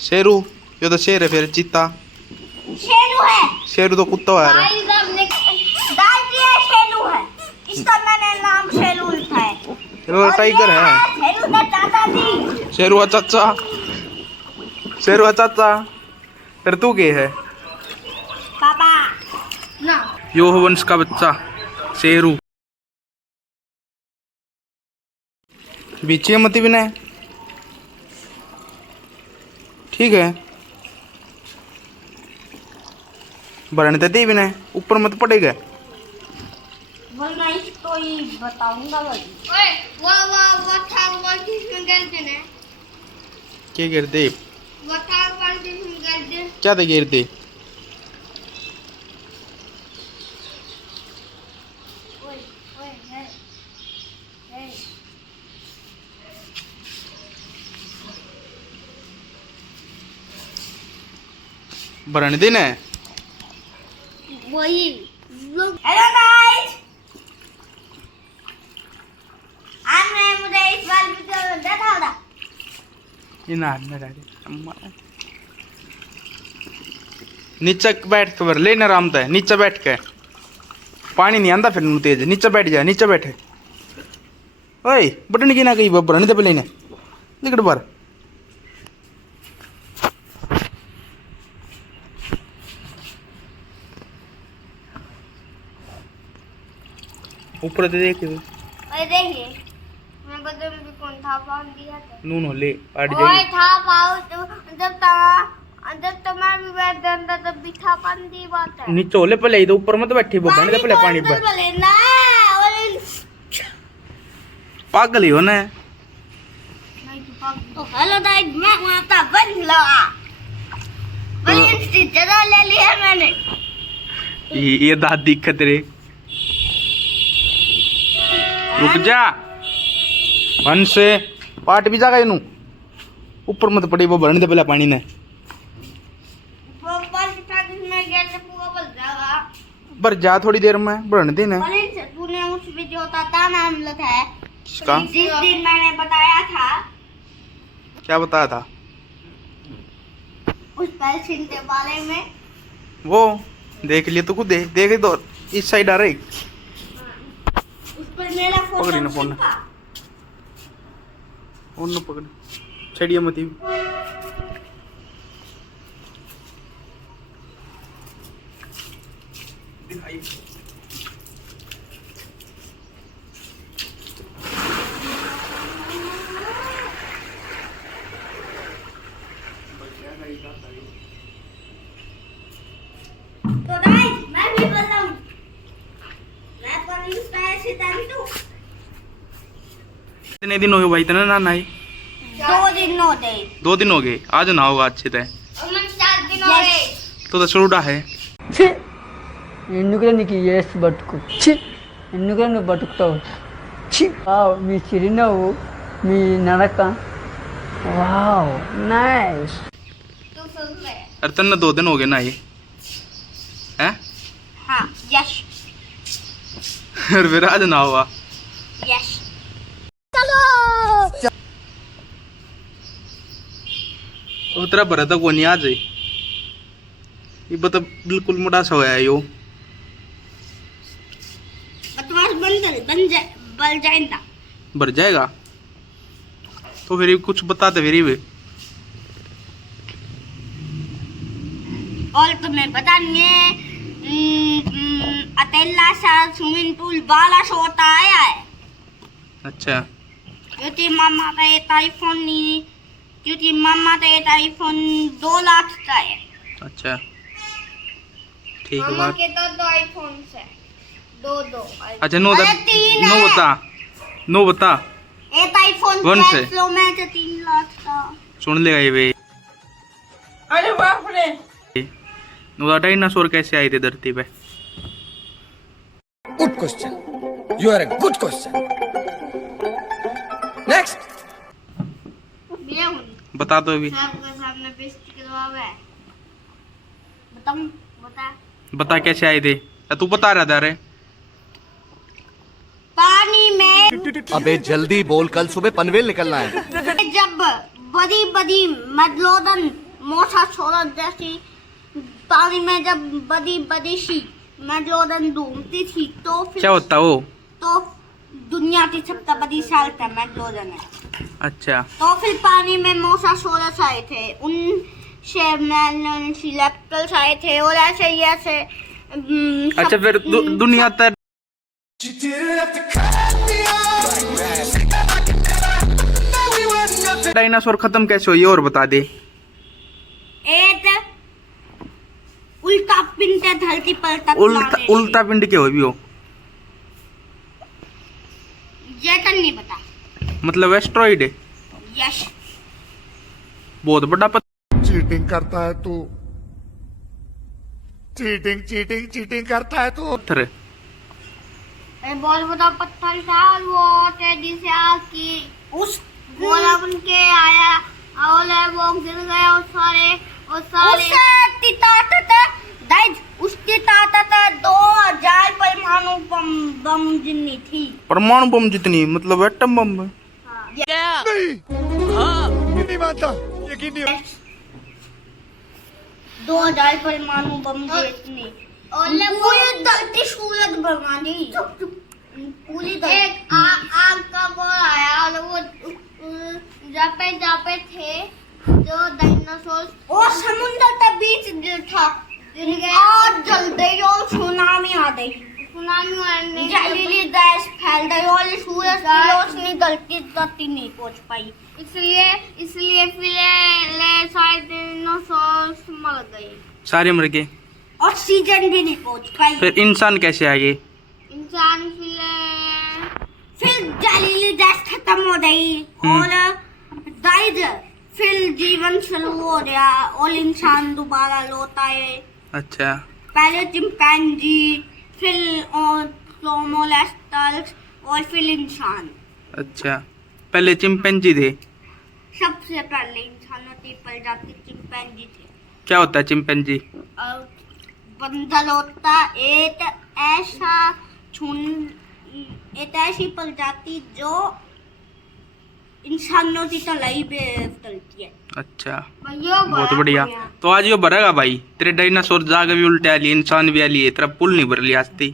शेरू, ये तो शेर है फिर चीता। शेरू है। शेरू तो कुत्ता है। शेरू है, इसका मैंने नाम शेरू लिखा है। शेरू टाइगर है। शेरू का दादाजी। शेरू का चाचा। शेरू का चाचा। फिर तू क्या है? पापा ना। यो हो वंश का बच्चा शेरू। बीचे मती बिना ठीक है। भरने देते बिना ऊपर मत पड़ेगा। तो ही बताऊंगा भाई। वो था वो किसमें गिरते ने? क्या गिरते? वो था वो किसमें गिरते? क्या थे गिरते? भरने देना है वही। हेलो गाइस, आज मैं मुझे इस बार वीडियो देखा था। इन नीचे बैठ के भर लेना आराम है। नीचे बैठ के पानी नहीं आंदा फिर तेज। नीचे बैठ जा, नीचे बैठे। ओए बटन की ना कहीं भरने दे पहले निकट बार। ऊपर दे देख। अरे देखिए, मैं बदल भी कौन था पाउन दिया था। नून हो ले आड़ ओए जाएगी। था पाउन जब तुम्हारा भी बैठ जाता तब भी था पान दी बात है। नीचे होले पहले इधर ऊपर मत बैठी भरने दे पहले पानी पर। ना पागल ही होना है। तो हेलो गाइस, मैं माता बन लगा। बलियन स्टिचर ले लिया मैंने। ये दांत दिक्कत रे। रुक जा वंश से पाट भी जागा इनू ऊपर मत पड़ी। वो भरने दे पहले पानी ने। वो बल में गया तो पूरा बल जाएगा। पर जा थोड़ी देर में भरने देना। बलियन से तूने उस वीडियो का नाम लिखा है इसका जिस दिन मैंने बताया था। क्या बताया था? उस पेंसिल के बारे में। वो देख लिए तो खुद देख दो। इस साइड आ रही उस पर मेरा पकड़ी ना फोटो फोन। चिपका। फोन न पकड़ छड़िया मत। तो गाइस, मैं भी बताऊं, मैं पुलिस का एसिडेंट हूं। कितने दिन हो गए भाई इतना ना ही? 2 दिन हो गए। 2 दिन हो गए। आज ना होगा अच्छे से 4 दिन हो गए। तो शुरुडा है। ఛీ ఎందుకురా నీకు ఏసు బతుకు ఛీ ఎందుకురా నువ్వు బతుకుతావు ఛీ వావ్ మీ చిరునవ్వు మీ నడక వావ్ నైస్ तू सुन ले। अरे तन्ने 2 दिन हो गए ना ये हैं? हाँ, यस और फिर आज ना हुआ। यस। वो तेरा भरा था कोनी आज है। ये बता बिल्कुल मोटा सा होया है यो। बदमाश बल जाएगा। भर जाएगा तो फिर कुछ बताते फिर भी। और तुम्हें बताएंगे अतेला सा स्विमिंग पूल वाला छोटा आया है। अच्छा क्योंकि मामा का एक आईफोन नहीं, क्योंकि मामा का एक आईफोन 2 लाख का है। अच्छा ठीक है मामा बात। के तो 2 आईफोन है। 2 अच्छा नो अरे 3 नो है। बता नो बता एक आईफोन कौन से? प्रो मैक्स 3 लाख का। सुन लेगा ये वे। अरे बाप रे नो डायनासोर कैसे आए थे धरती पे? Good question. You are a good question. Next. मैं हूँ बता दो अभी। सबके सामने बेइज्जती करवावे है। बताऊं? बता। बता कैसे आए थे? या तू बता रहा था रे? पानी में अबे जल्दी बोल, कल सुबह पनवेल निकलना है। जब बड़ी बड़ी मेगलोडन मोसा सोलत जैसी पानी में जब बड़ी बड़ी सी मेडलोडन घूमती थी तो फिर क्या होता वो? तो दुनिया की सबसे बड़ी साल्ट है मेडलोडन है। अच्छा तो फिर पानी में मोसासोरस आए थे, उनसे सिलेप्टल्स आए थे और ऐसे ही ऐसे अच्छा फिर दुनिया तक डायनासोर खत्म कैसे हुई और बता दे। एक उल्टा पिंड है धरती पर उल्टा पिंड क्या हो भी हो? ये तो नहीं पता। मतलब एस्ट्रॉइड है? यस। बहुत बड़ा चीटिंग करता है तू, चीटिंग चीटिंग चीटिंग करता है तू। पत्थर बहुत बड़ा पत्थर था और वो तेजी से आके उस गोला बन के आया और वो गिर गया और सारे उसके ताकत 2000 परमाणु बम जितनी थी। परमाणु बम जितनी मतलब एटम बम? नहीं मानता, यकीन नहीं। 2000 परमाणु बम जितनी और पूरी धरती सूरज बना दी। पूरी एक आग का गोला आया और वो जापे थे जो डायनासोर और समुद्र के बीच था और जल्दी और सुनामी आ गई। सुनामी जहरीली गैस फैल गई और सूरज की रोशनी धरती तक नहीं पहुंच पाई, इसलिए फिर सारे डायनासोर मर गए। सारे मर गए, ऑक्सीजन भी नहीं पहुंच पाई। फिर इंसान कैसे आ गए? इंसान फिर जहरीली गैस खत्म हो गई और फिर जीवन शुरू हो गया और इंसान दोबारा लौट आए। अच्छा पहले चिंपैंजी, फिर मोलस्कस और फिर इंसान। अच्छा पहले चिंपैंजी थे? सबसे पहले इंसानों की प्रजाति चिंपैंजी थे। क्या होता है चिंपैंजी? बंदर होता एक ऐसी प्रजाति जो इंसानों की तलाई पे चलती है। अच्छा बहुत बढ़िया। तो आज यो भरेगा भाई तेरे डायनासोर जाग भी उल्टे आ लिए, इंसान भी आ लिए, तेरा पुल नहीं भर लिया आस्ती।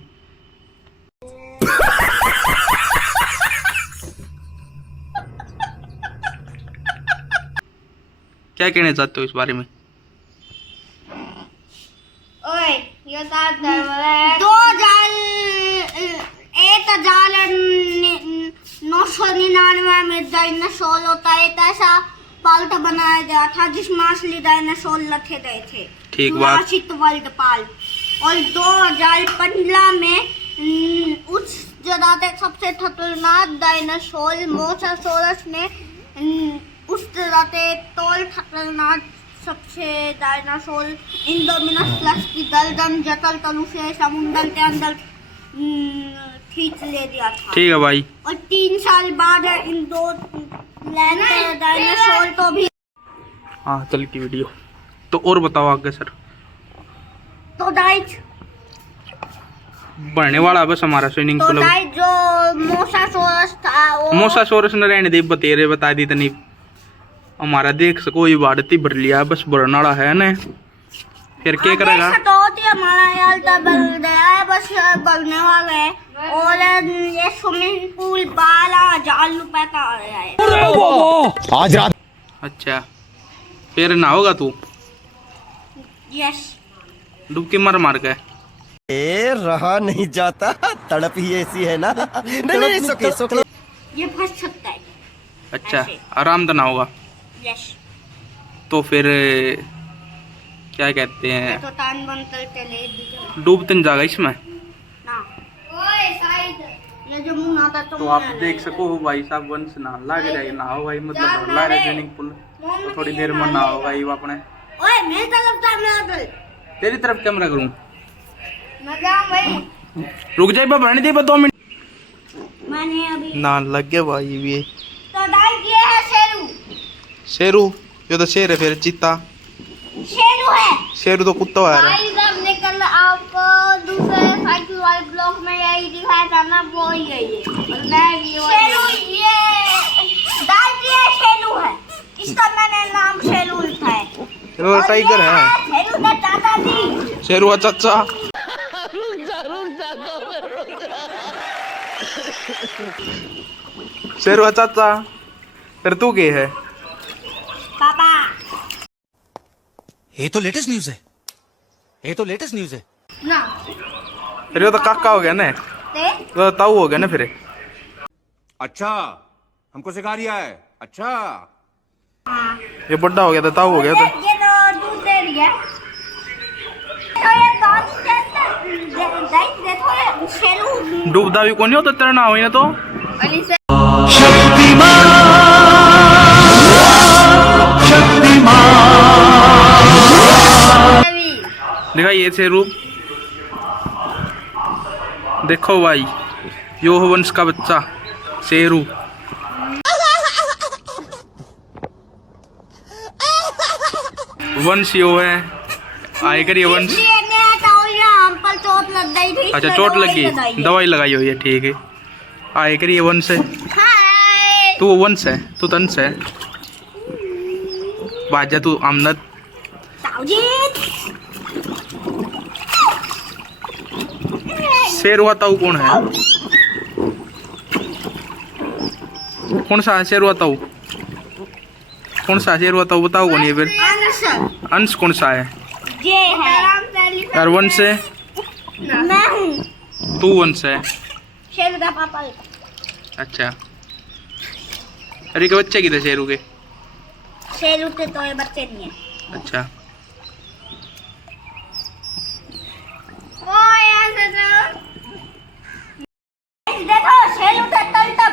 क्या कहना चाहते हो इस बारे में? ओए ये 1999 में डायनासोर होता है एक ऐसा पार्ट बनाया गया था जिसमें असली डायनासोर रखे गए थे। ठीक बात। Jurassic world park. और 2015 में उस जगह के सबसे खतरनाक डायनासोर मोसासोरस ने उस जगह के तौल खतरनाक सबसे डायनासोर इंडोमिनस की गर्दन जतल तलु से समुद्र के अंदर खींच ले दिया था। ठीक है भाई। और 3 साल बाद इन दो डायनासोर को भी। हाँ चल की वीडियो तो और बताओ आगे सर। तो गाइस बढ़ने वाला बस हमारा स्विमिंग तो पूल। गाइस जो मोसासोरस था वो मोसासोरस ने रहने दे बतेरे बता दी तनी हमारा देख सको ये बाढ़ती भर लिया बस भरने वाला है ना, फिर क्या करेगा? तो होती है हमारा यार तब बन गया है बस बनने वाला है और ये स्विमिंग पूल 12,000 रुपए का आ रहा है आज रात। अच्छा फिर ना होगा तू यस डुबकी मार मार के? ए रहा नहीं जाता, तड़प ही ऐसी है ना। नहीं सुके ये फंस सकता है। अच्छा ऐसे। आराम तो ना होगा? यस। तो फिर क्या कहते मैं हैं तो तान बनकर चले भी डूबते न जाएगा इसमें ना। ओए साइड ये जो मुंह आता तो आप देख सको हो भाई साहब वंश ना लाग जाए ना हो भाई मतलब ला रहे स्विमिंग पूल तो थोड़ी देर में ना होगा ये अपने। ओए मेरी तरफ कैमरा तेरी तरफ कैमरा करूं? मैं जाऊं भाई। रुक जाए बढ़ने दे 2 मिनट। मैंने अभी ना लग गया भाई ये तो डाइट ये है शेरू। शेरू? ये तो शेर है फिर चीता। शेरू है। शेरू तो कुत्ता है। गाइस अब निकल आपको दूसरे साइकिल वाले ब्लॉक में यही दिखाया था ना वो ही है ये। शेरू ये गाइस ये शेरू है, इसका मैंने नाम शेरू लिखा है। शेरू टाइगर है। शेरू का चाचा जी। शेरू का चाचा। शेरू का चाचा। फिर तू के है? पापा। ये तो लेटेस्ट न्यूज़ है। ये तो लेटेस्ट न्यूज़ है। ना। फिर ये तो काका हो गया ना, ते? तो ताऊ हो गया ना फिर। अच्छा हमको सिखा रिया है। अच्छा हाँ। ये बड़ा हो गया था, ताऊ हो गया था। ये तो दूध दे रही है। तो ये पानी देखो ये शेरू। डूबदा भी कौन नहीं होता, तेरा ना हुई ना तो। अली से। देखा ये शेरू, देखो भाई, यो वंश का बच्चा शेरू। वंश यो है, आएकर ये वंश। हम पर चोट लग गई थी। अच्छा चोट लगी, दवाई लगाई हुई है, ठीक है। आएकर ये वंश है। हाय। तू वंश है, तू तंस है। बाजा तू आमनत। ताऊजी। शेरवा ताऊ कौन है? कौन सा शेरवा ताऊ? कौन सा शेरवा ताऊ बताओ कौन है फिर? अंश कौन सा है? ये है। और वंश है? मैं हूँ। तू वंश है। शेरू का पापा। अच्छा, अरे के बच्चे किधर शेरू के? शेरू के तो ये बच्चे नहीं है। अच्छा, देखो शेरू के तल तब।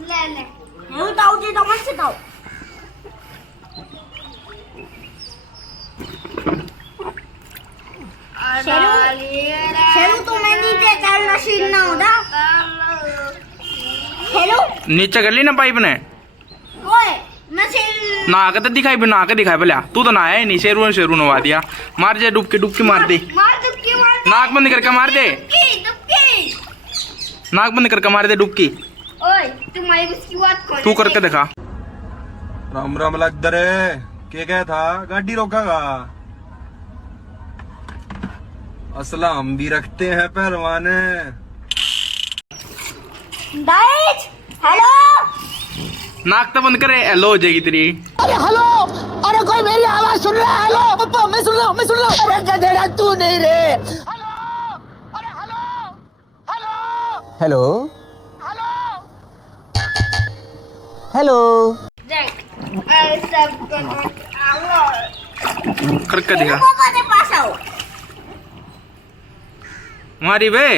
ले ले। शेरू ताऊजी तो मत सिखाओ। शेरू तुम्हें नीचे चलना सीखना होगा। शेरू नीचे कर ली ना पाइप ने। ओए मैं शेरू। ना के तो दिखाई भी, ना के दिखाई पहले तू तो ना है नहीं। शेरू ने शेरू नवा दिया। मार जा, डुबकी डुबकी मार दे। मार दुबकी मार दे। नाक बंद करके मार दे। दुबकी दुबकी। नाक बंद करके मार दे डुबकी। ओए तुम्हारी उसकी बात कौन? तू करके दिखा। राम राम लग दरे के क्या था, गाड़ी रोकागा। असला हम भी रखते हैं पहलवाने। दाइज हेलो। नाक तो बंद करे, हेलो हो जाएगी तेरी। अरे हेलो, अरे कोई मेरी आवाज सुन रहा है? हेलो पप्पा, मैं सुन रहा हूँ, मैं सुन रहा हूँ। अरे गधेड़ा तू नहीं रे। हेलो, अरे हेलो, हेलो, हेलो, करके दिखा। पापा के पास आओ। मारी बे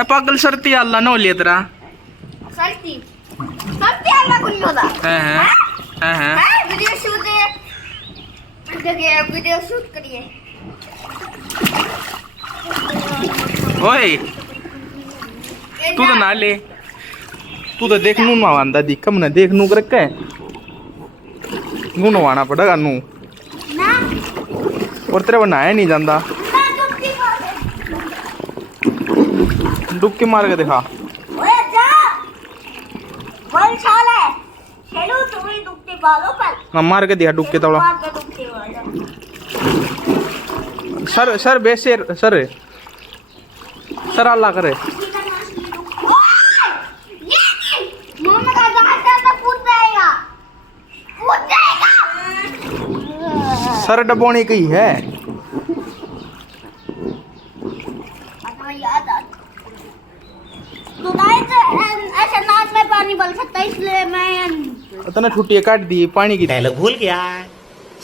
पागल सरती अल्लाह नो लिया तेरा। सरती सरती आला कुछ होता हैं वीडियो शूट है। देखिए वीडियो शूट करिए। ओए तू तो ना ले, तू तो देख नू नवांदा दिख हमने देख नू करके नू नवाना पड़ेगा नू। ना और तेरे बनाया नहीं जाता। ना दुबकी मार दे। डुबकी मार के दिखा। ओए जा बोल साले। शेरू तुम्हें दुबकी मारो पर। ना मार के दिखा डुबकी तोड़ा। मार के दुबकी मारो। सर सर बेशेर सर सर अल्लाह करे। मोहम्मद का जमाता तो कूद जाएगा, कूद जाएगा। सर डबोनी की है। याद आ तो गाइस ऐसे नाक में पानी बल सकता है, इसलिए मैं इतना छुट्टियां काट दी पानी की। डायलॉग भूल गया,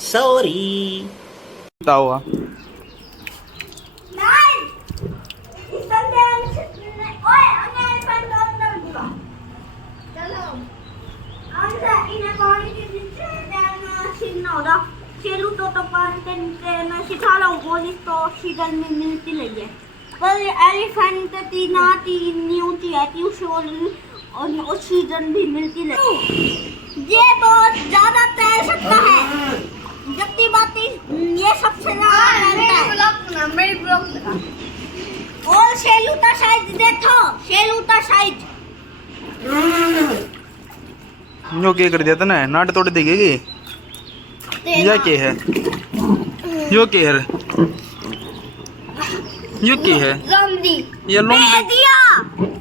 सॉरी। हुआ शेरू तो पानी के नीचे मैं सिखा रहा हूँ, गोली तो सीजन में मिलती नहीं है। पर एलिफेंट तीना तीन न्यूटी है, और ऑक्सीजन भी मिलती नहीं। ये बहुत ज्यादा तैर सकता है, जबकि बाती ये सबसे ज्यादा तैरता है। और शेलूटा साइड देखो, शेलूटा साइड यो क्या कर दिया तने नाट तोड़ देगी या क्या है यो क्या है यो क्या है लंबी ये लोमड़ी दिया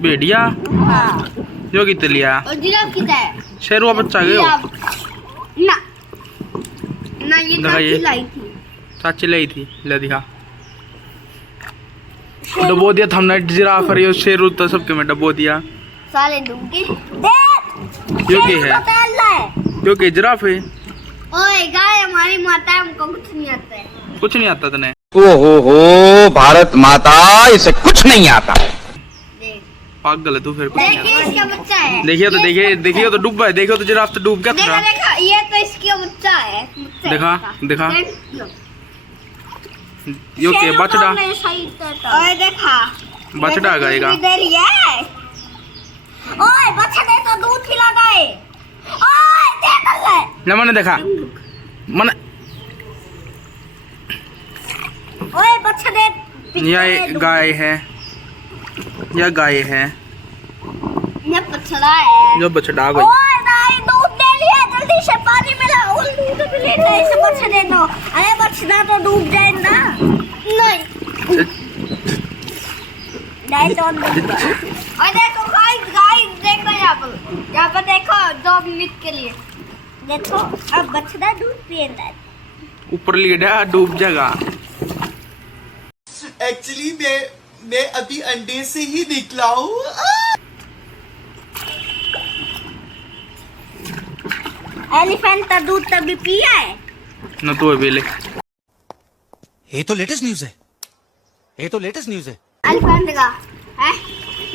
भेड़िया हाँ यो कित लिया और जिराफ किधर है शेरुआ बच्चा गयो ना ना ये दिखाइए। काची लाई थी चाची लाई थी ले दिखा डबो दिया था हमने जिराफ और यो शेरू तो सबके में डबो दिया साले दूंगी देख यो क्या है है यो क्या जिराफ है ओए गाय हमारी माता है हमको कुछ नहीं आता है कुछ नहीं आता तने ओहो भारत माता इसे कुछ नहीं आता। देख पागल है तू फिर कुछ नहीं देखिए आता इसका बच्चा है देखिए तो देखिए तो डूबा है देखो तो जिराफ तो डूब गया देखा था देखा ये तो इसका बच्चा है बच्चा देखा, है इसका। देखा। देख, लो। यो क्या शेरों बछड़ा को मैं सही करता हूँ। ओए देखा बछड़ा गाएगा इधर ही है ओए बछड़े तो दूध खिला गए ओए देख ले ना मैंने देखा मैंने ओए बछड़े यह गाय है यह गाय है ये बछड़ा है जो बछड़ा भाई ओए नाई दूध दे लिया जल्दी से पानी में ला और दूध भी ले ले इसे बछड़े दो अरे बछड़ा तो डूब जाए ना नहीं नहीं तो डूब और देखो गाइस गाइस देखो यहाँ पर देखो 2 मिनट के लिए देखो अब बछड़ा दूध पी रहा है ऊपर लीडा डूब जाएगा एक्चुअली मैं अभी अंडे से ही निकला हूँ। एलिफेंट का दूध तभी पिया है न तो बेले ये तो लेटेस्ट न्यूज है, ये तो लेटेस्ट न्यूज है। एलिफेंट का है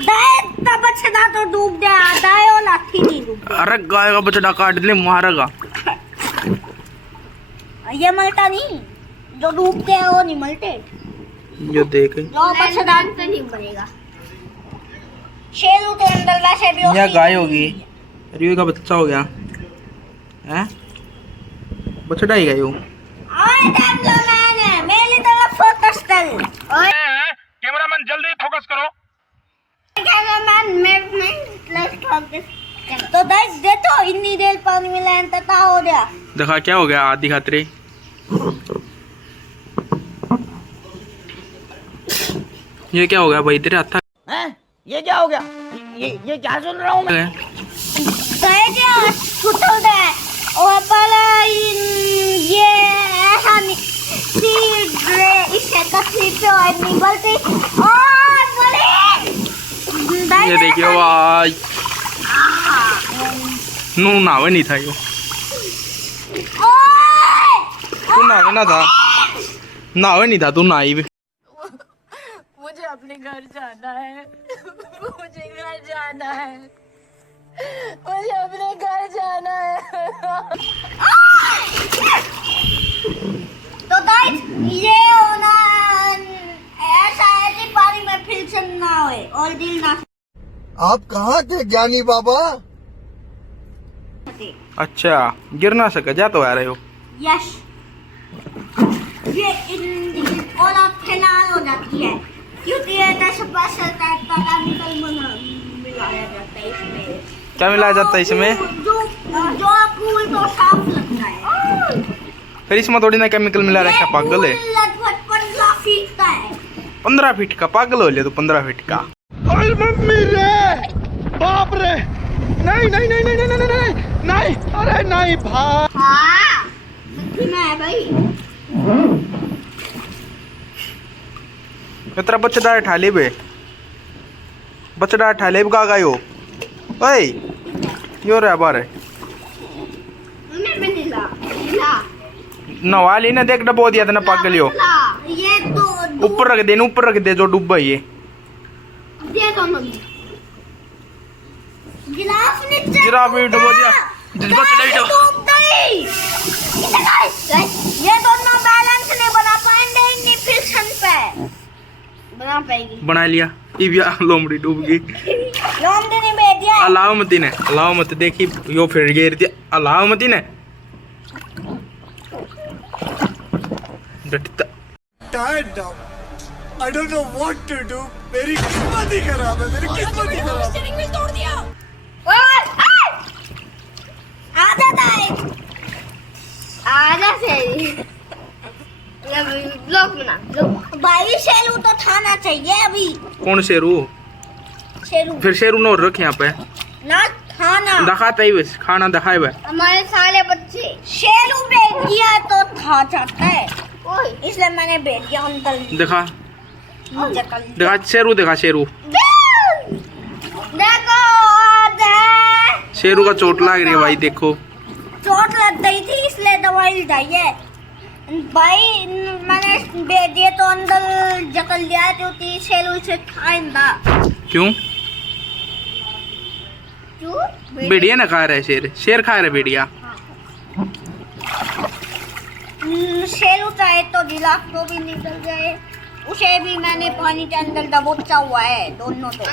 दाए तब बछड़ा तो डूब गया दाए और लाठी नहीं डूब अरे गाय का बछड़ा काट ले मारेगा ये मलता नहीं जो डूब गया वो नहीं मलते जो देख जो बछड़ा तो नहीं मरेगा शेरू के अंदर वैसे भी यह गाय होगी रियो का बच्चा हो गया हैं बछड़ा ही गायो ओए देख लो मैंने मेरी तरफ फोकस कर ओए कैमरामैन जल्दी फोकस करो कैमरामैन मैं लेट्स फोकस तो गाइस देखो इतनी देर पानी में लाइन तक हो गया देखा क्या हो गया आधी खातरे ये क्या हो गया भाई तेरे हाथ ये क्या हो गया? ये क्या सुन रहा हूँ मैं? गए छूटो दे और पहले ये ऐसा नहीं इसे कसी पे और निकलती और बोले ये देखिए भाई नू नावे नहीं था यो तू नावे ना था नावे नहीं था तू नाई भी मुझे अपने घर जाना है मुझे घर जाना है मुझे अपने घर जाना है तो गाइस ये होना ऐसा है कि पानी में फिसल ना होए और दिल ना आप कहाँ थे ज्ञानी बाबा? अच्छा गिर ना सके जा तो आ रहे हो यस ये इन औलाद फिलहाल हो जाती है क्योंकि ये स्पेशल टाइप का केमिकल मिलाया जाता है इसमें क्या मिलाया जाता है इसमें जो फूल तो साफ लगता है फिर इसमें थोड़ी ना केमिकल मिला रखा पागल है लगभग 15 फीट का है 15 फीट का पागल हो लिया तू 15 फीट का मम्मी रे बाप रे नहीं नहीं नहीं नहीं नहीं नहीं नहीं अरे नहीं भाई हाँ सच्ची में है भाई तेरा बच्चा ठाले बे बच्चा ठाले का गायो ओए यो रे बारे उन्हें भी नहीं ला नवाली ने देख डबो दिया था ना पागल यो ये तो ऊपर रख दे जो डूब ये दे दोनों गिलास नीचे जिराफ भी डुबो दिया बच्चा ही डूब गई ये दोनों बैलेंस नहीं बना पाएंगे इतनी फिक्शन पे बना पाएगी बना लिया इबिया लोमड़ी डूब गई लोमड़ी ने भेज दिया अलामती देखी यो फिर गिर दिया अलामती ने डटता tired now I don't know what to do मेरी किस्मत ही खराब है मेरी किस्मत ही खराब है कौन शेरू? शेरू फिर शेरू नोर रखे यहाँ पे ना खाना दिखाता ही बस खाना दिखाए बे। हमारे सारे बच्चे शेरू भेज दिया तो था चाहता है इसलिए मैंने भेज दिया अंकल दिखा मुझे कल दिखा शेरू दिखा शेरू। देखो शेरू का चोट लग रही है भाई देखो। चोट लग गई थी इसलिए दवाई लाई है भाई। मैंने भेज दिए तो अंदर जकल दिया क्योंकि शेरू से खाएंदा। क्यों? क्यों? भेड़िया ना खा रहा है शेर? शेर खा रहा है भेड़िया? शेरू चाहे तो गिलास को भी निकल जाए उसे भी मैंने पानी के अंदर दबोचा हुआ है दोनों तो।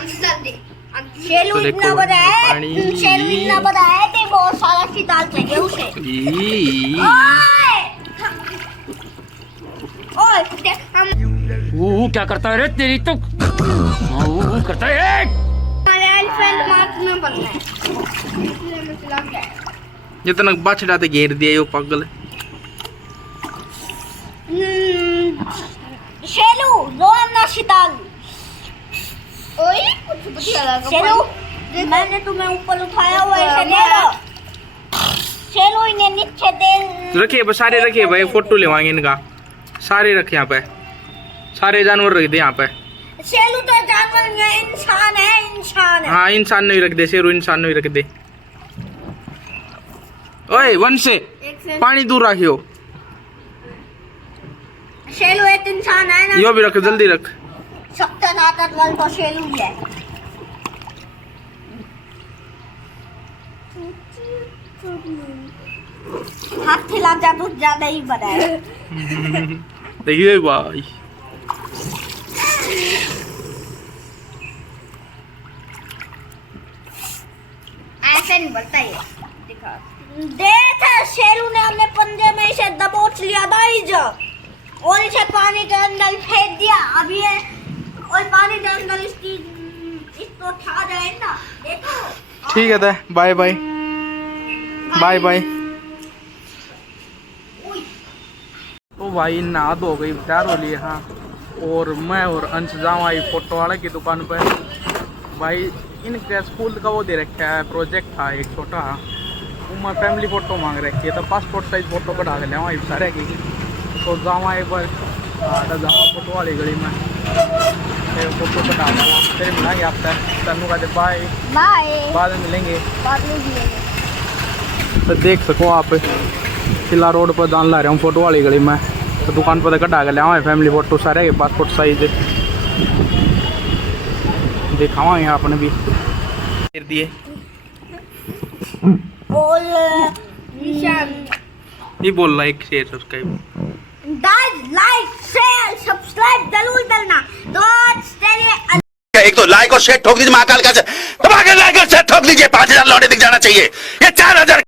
शेरू तो इतना देखो, बड़ा है पानी- शेरू इतना बड़ा है कि बहुत सारा शिकार चाहिए उसे। ओए हम क्या करता है रे तेरी तो करता है। हमारे एलिफेंट मार्क में बनना है इसलिए मैं चला गया। जितना बछड़ा ते घेर दिया यो पागल। शेरू लो ना शिताल। ओए कुछ बढ़िया लगा शेरू मैंने तुम्हें ऊपर उठाया हुआ है दे दो। शेरू इन्हें नीचे दे रखिए बस सारे रखिए भाई फोटो लेवाएंगे इनका। सारे रखे यहाँ पे सारे जानवर रख दे यहाँ पे। शेरू तो जानवर नहीं है इंसान है इंसान है। हाँ इंसान नहीं रख दे शेरू इंसान नहीं रख दे। ओए वन से पानी दूर रखियो। शेरू एक इंसान है ना। यो भी रख जल्दी रख। सबसे ताकतवर तो शेरू ही है। हाथ हिलाता तो ज्यादा ही बड़ा है। देखिए भाई ऐसे नहीं बढ़ता ये दिखा। देख शेरू ने अपने पंजे में इसे दबोच लिया गाइस और इसे पानी के अंदर फेंक दिया। अब ये और पानी के अंदर इसको उठा जाए ना देखो। ठीक है तो बाय बाय बाय बाय। तो भाई नहा धो गई तैयार हो लिए। हाँ और मैं और अंश जाऊँ आई फोटो वाले की दुकान पर। भाई इनके स्कूल का वो दे रखा है प्रोजेक्ट था एक छोटा वो मैं फैमिली फ़ोटो मांग रखी है तो पासपोर्ट साइज फ़ोटो कटा के ले सारे की। तो जाऊँ एक बार तो जाऊँ फोटो वाली गली में फोटो कटा दूँगा। फिर मिलेंगे आपसे तनु का बाय बाय बाद में मिलेंगे। बाद में मिलेंगे। तो देख सको आप किला रोड पर जान ला रहा हूँ फोटो वाली गली में। तो दुकान पर कटा के ले फैमिली फ़ोटो सारे के पासपोर्ट साइज दिखावा यहाँ अपने भी दिए। और निशान ये बोल रहा है एक share subscribe like share subscribe जरूर करना। तो चलिए एक तो लाइक और शेयर ठोक दीजिए महाकाल का दबा के लाइक और शेयर ठोक दीजिए 5000 लौटे दिख जाना चाहिए ये 4000